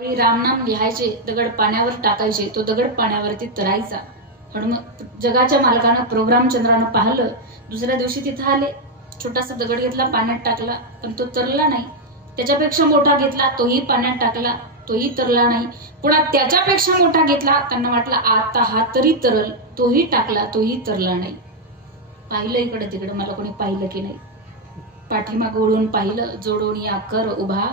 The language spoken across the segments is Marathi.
रामनाम लिहायचे, दगड पाण्यावर टाकायचे, तो दगड पाण्यावरती तरायचा. जगाच्या मालकानं प्रभू रामचंद्रानं पाहिलं. दुसऱ्या दिवशी तिथं आले, छोटासा दगड घेतला, पाण्यात टाकला, पण तो तरला नाही. त्याच्यापेक्षा मोठा घेतला, तोही पाण्यात टाकला, तोही तरला नाही. पुन्हा त्याच्यापेक्षा मोठा घेतला, त्यांना वाटला आता हा तरी तरल, तोही टाकला, तोही तरला नाही. पाहिलं इकडे तिकडे, मला कोणी पाहिलं की नाही. पाठीमाग ओढून पाहिलं, जोडून या कर उभा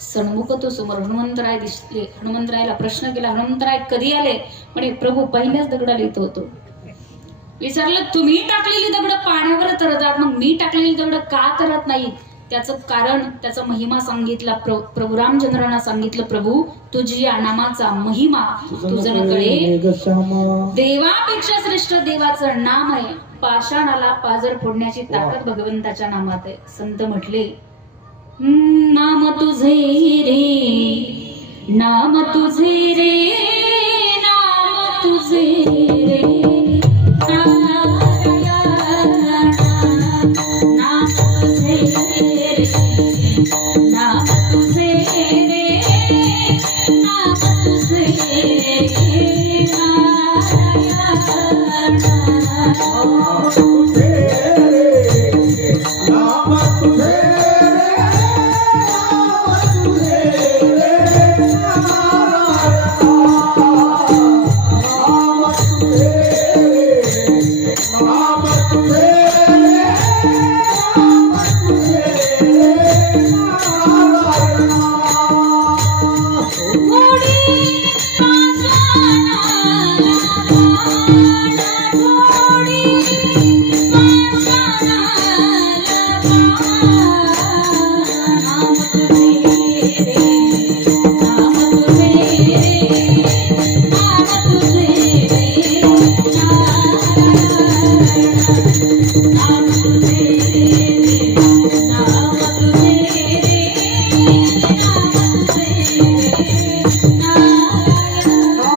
सन्मुख तो समोर. हनुमंतराय दिसले. हनुमंतरायला प्रश्न केला, हनुमंतराय कधी आले? म्हणे प्रभू पहिल्याच दगडाला येत होतो. विचारलं तुम्ही टाकलेली दगड पाण्यावर तरतात, मग मी टाकलेली दगड का तरत नाही? त्याचं कारण, त्याचा महिमा सांगितला. प्रभू रामचंद्रांना सांगितलं, प्रभू तुझी या नामाचा महिमा तुझं कळे. देवापेक्षा श्रेष्ठ देवाचं नाम आहे. पाषाणाला पाजर फोडण्याची ताकद भगवंताच्या नामात आहे. संत म्हटले, नाम तुझे रे, नाम तुझे